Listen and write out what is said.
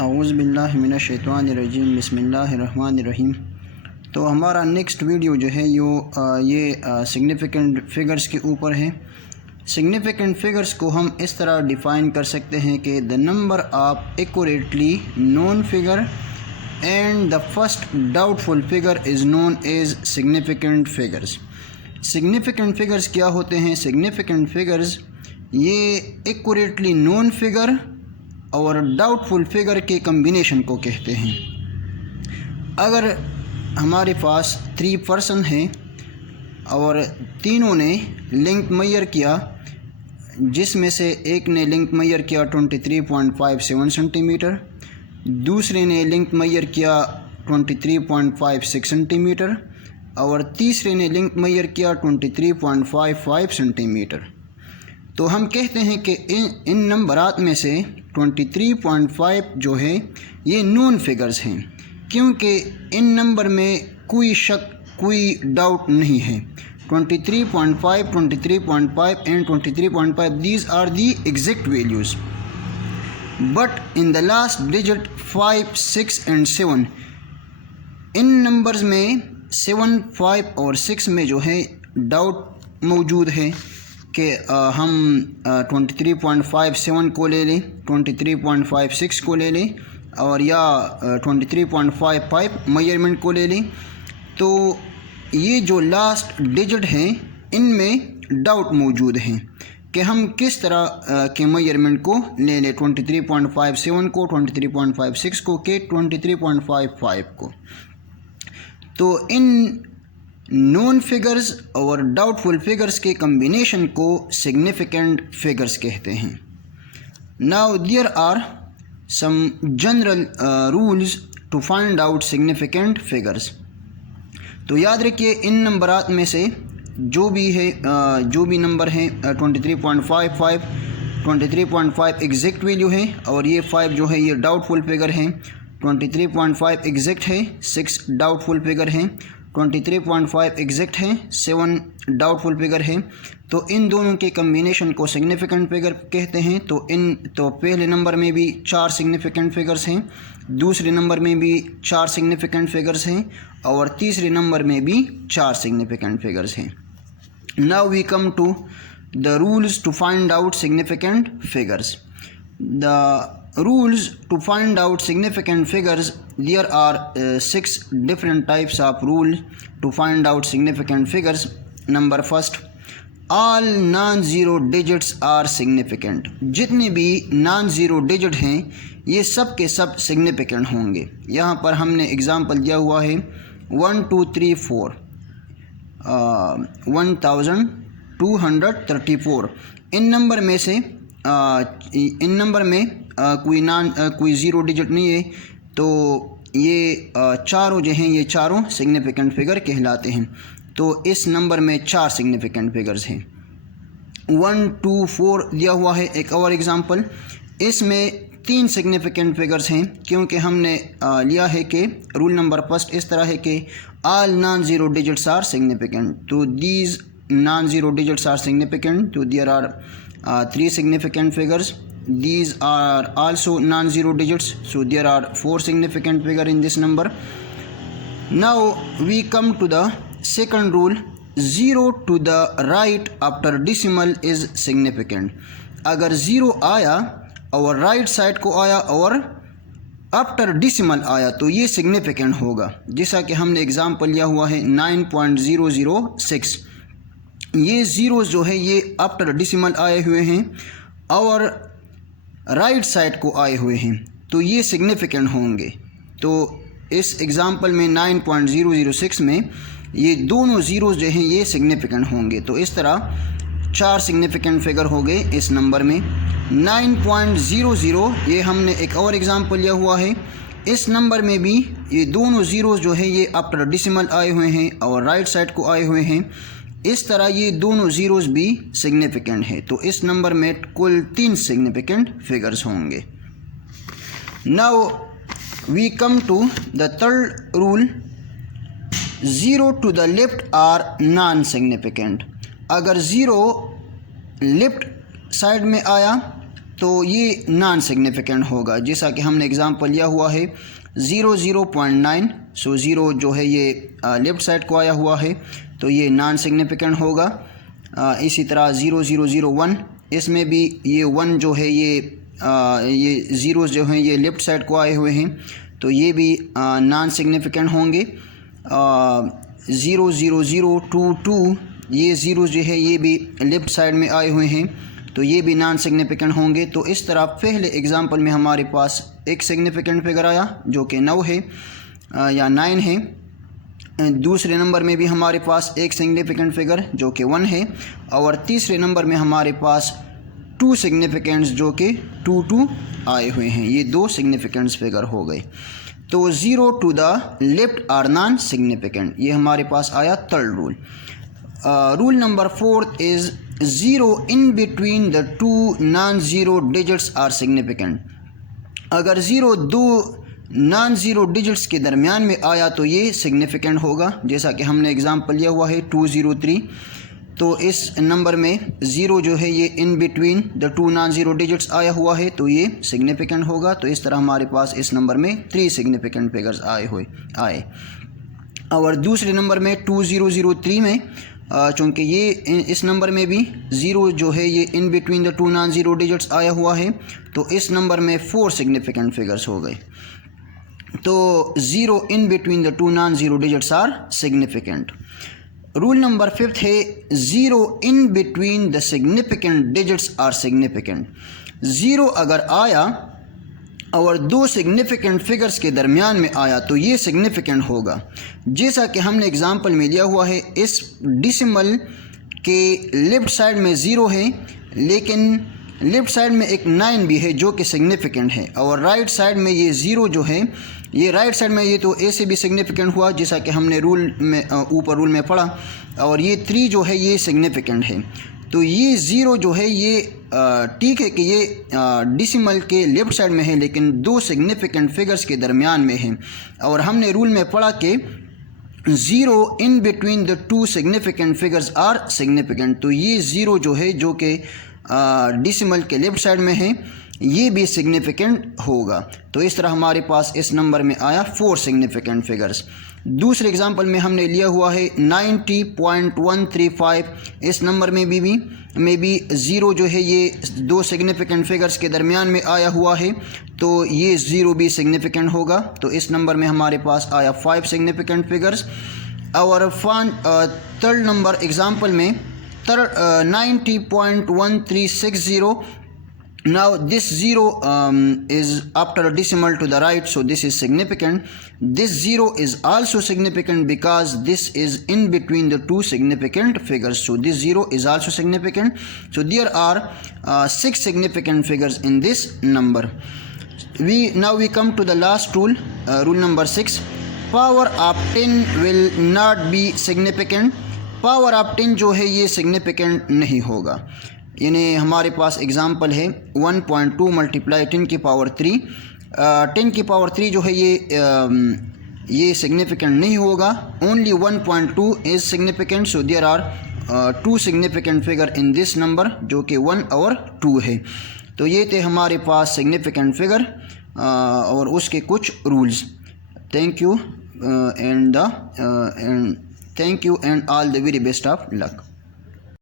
औज़ु बिल्लाहि मिनश शैतानिर रजीम बिस्मिल्लाहिर्रहमानिर्रहीम। तो हमारा नेक्स्ट वीडियो जो है ये सिग्निफ़िकेंट फ़िगर्स के ऊपर है। सिग्निफ़िकेंट फ़िगर्स को हम इस तरह डिफ़ाइन कर सकते हैं कि the number of accurately known figure and the first doubtful figure is known as significant figures. Significant figures क्या होते हैं? सिग्निफ़िकेंट फ़िगर्स ये एक्यूरेटली नोन फिगर और डाउटफुल फिगर के कम्बिनेशन को कहते हैं। अगर हमारे पास 3 पर्सन हैं और तीनों ने लेंथ मेजर किया, जिसमें से एक ने लेंथ मेजर किया 23.57 सेंटीमीटर, दूसरे ने लेंथ मेजर किया 23.56 सेंटीमीटर और तीसरे ने लेंथ मेजर किया 23.55 सेंटीमीटर। तो हम कहते हैं कि इन नंबरात में से 23.5 जो है ये नोन फिगर्स हैं, क्योंकि इन नंबर में कोई शक कोई डाउट नहीं है। 23.5, 23.5 and 23.5 these are the exact values, but in the last digit 5, 6 and 7 in numbers में 7, 5 और 6 में जो है डाउट मौजूद है कि हम 23.57 को ले लें, 23.56 को ले लें और या 23.55 मेजरमेंट को ले लें। तो ये जो लास्ट डिजिट हैं इनमें डाउट मौजूद हैं कि हम किस तरह के मेजरमेंट को ले लें, 23.57 को, 23.56 को के 23.55 को। तो इन नॉन फिगर्स और डाउटफुल फिगर्स के कम्बिनेशन को सिग्निफिकेंट फिगर्स कहते हैं। Now there are some general rules to find out significant figures. तो याद रखिए इन नंबरात में से जो भी नंबर हैं 23.55, 23.5 एग्जैक्ट वैल्यू है और ये 5 जो है ये डाउटफुल फिगर हैं। 23.5 एग्जैक्ट है, 6 डाउटफुल फिगर हैं। 23.5 एग्जैक्ट है, 7 डाउटफुल फिगर है। तो इन दोनों के कम्बिनेशन को सिग्निफिकेंट फिगर कहते हैं। तो पहले नंबर में भी 4 सिग्निफिकेंट फिगर्स हैं, दूसरे नंबर में भी 4 सिग्निफिकेंट फिगर्स हैं और तीसरे नंबर में भी 4 सिग्निफिकेंट फिगर्स हैं। Now we come to the rules to find out significant figures. The rules to find out significant figures, there are 6 different types of rule to find out significant figures. Number first, all non-zero digits are significant. जितने भी non-zero digit हैं ये सब के सब significant होंगे। यहाँ पर हमने एग्जाम्पल दिया हुआ है 1, 2, 3, 4 1234। इन नंबर में कोई ज़ीरो डिजिट नहीं है, तो ये चारों जो हैं ये चारों सिग्निफिकेंट फिगर कहलाते हैं। तो इस नंबर में 4 सिग्निफिकेंट फिगर्स हैं। 1, 2, 4 दिया हुआ है। एक और एग्जांपल, इसमें 3 सिग्निफिकेंट फिगर्स हैं, क्योंकि हमने लिया है कि रूल नंबर फर्स्ट इस तरह है कि all non zero digits are significant. तो these non zero digits are significant. तो there are 3 significant figures. These are also non-zero digits, so there are 4 significant figure in this number. Now we come to the second rule. 0 to the right after decimal is significant. अगर 0 आया और right side को आया और after decimal आया तो ये significant होगा। जैसा कि हमने एग्जाम्पल लिया हुआ है 9.006। ये ज़ीरोज़ जो है ये आफ्टर डिसिमल आए हुए हैं और राइट साइड को आए हुए हैं, तो ये सिग्निफिकेंट होंगे। तो इस एग्ज़ाम्पल में 9.006 में ये दोनों ज़ीरोज़ जो हैं ये सिग्निफिकेंट होंगे। तो इस तरह 4 सिग्निफिकेंट फिगर हो गए इस नंबर में। 9.00 ये हमने एक और एग्ज़ाम्पल लिया हुआ है। इस नंबर में भी ये दोनों ज़ीरोज़ जो है ये आफ्टर डिसिमल आए हुए हैं और राइट साइड को आए हुए हैं। इस तरह ये दोनों ज़ीरोज़ भी सिग्निफिकेंट है। तो इस नंबर में कुल 3 सिग्निफिकेंट फिगर्स होंगे। Now we come to the third rule, 0 to the left are non significant. अगर 0 लेफ्ट साइड में आया तो ये नॉन सिग्निफिकेंट होगा। जैसा कि हमने एग्ज़ाम्पल लिया हुआ है 0.9, सो 0 जो है ये लेफ़्ट साइड को आया हुआ है तो ये नॉन सिग्निफिकेंट होगा। इसी तरह 0.001, इसमें भी ये 1 जो है ये ज़ीरोज़ जो हैं ये लेफ़्ट साइड को आए हुए हैं तो ये भी नॉन सिग्निफिकेंट होंगे। 0.0022, ये ज़ीरो जो है ये भी लेफ़्ट साइड में आए हुए हैं तो ये भी नॉन सिग्निफिकेंट होंगे। तो इस तरह पहले एग्ज़ाम्पल में हमारे पास एक सिग्निफिकेंट फिगर आया जो कि 9 है या 9 है। दूसरे नंबर में भी हमारे पास एक सिग्निफिकेंट फिगर जो कि 1 है, और तीसरे नंबर में हमारे पास 2 सिग्निफिकेंट्स जो कि 2 आए हुए हैं। ये 2 सिग्निफिकेंट्स फिगर हो गए। तो 0 to the left are non significant, ये हमारे पास आया third rule. Rule number 4 is 0 in between the 2 non zero digits are significant. अगर 0 2 नॉन ज़ीरो डिजिट्स के दरमियान में आया तो ये सिग्निफिकेंट होगा। जैसा कि हमने एग्ज़ाम्पल लिया हुआ है 203, तो इस नंबर में 0 जो है ये इन between the 2 non zero digits आया हुआ है तो ये सिग्निफिकेंट होगा। तो इस तरह हमारे पास इस नंबर में 3 सिग्निफिकेंट फिगर्स आए। और दूसरे नंबर में 2003 में चूँकि ये इस नंबर में भी 0 जो है ये इन between the 2 non zero digits आया हुआ है तो इस नंबर में 4 सिग्निफिकेंट फिगर्स हो गए। तो 0 in between the 2 non zero digits are significant. Rule number 5 है 0 in between the significant digits are significant. 0 अगर आया और 2 सिग्निफिकेंट फिगर्स के दरमियान में आया तो ये सिग्निफिकेंट होगा। जैसा कि हमने एग्ज़ाम्पल में लिया हुआ है, इस डिसिमल के लेफ़्ट साइड में 0 है लेकिन लेफ़्ट साइड में एक 9 भी है जो कि सिग्निफिकेंट है, और राइट साइड में ये 0 जो है ये राइट साइड में ये तो ऐसे भी सिग्निफिकेंट हुआ जैसा कि हमने रूल में ऊपर रूल में पढ़ा, और ये 3 जो है ये सिग्निफिकेंट है। तो ये 0 जो है ये ठीक है कि ये डिसिमल के लेफ़्ट साइड में है लेकिन 2 सिग्निफिकेंट फिगर्स के दरमियान में है, और हमने रूल में पढ़ा कि 0 in between the 2 significant figures are significant. तो ये 0 जो है जो कि डिसिमल के लेफ़्ट साइड में है ये भी सिग्निफिकेंट होगा। तो इस तरह हमारे पास इस नंबर में आया 4 सिग्निफिकेंट फिगर्स। दूसरे एग्जांपल में हमने लिया हुआ है 90.135, इस नंबर में भी 0 जो है ये 2 सिग्निफिकेंट फिगर्स के दरमियान में आया हुआ है तो ये 0 भी सिग्निफिकेंट होगा। तो इस नंबर में हमारे पास आया 5 सिग्निफिकेंट फिगर्स। और थर्ड नंबर एग्जांपल में 90.1360, now this 0 is after a decimal to the right, so this is significant. This 0 is also significant because this is in between the 2 significant figures, so this 0 is also significant. So there are 6 significant figures in this number. Now we come to the last rule, rule number 6. Power of 10 will not be significant. Power of 10 जो है ये significant नहीं होगा। यानी हमारे पास example है 1.2 multiply 10 की power 3, 10 की पावर 3 जो है ये सिग्निफिकेंट नहीं होगा। Only 1.2 is significant, so there are 2 significant figure in this number जो कि 1 और 2 है। तो ये थे हमारे पास सिग्निफिकेंट फिगर और उसके कुछ rules. Thank you and all the very best of luck.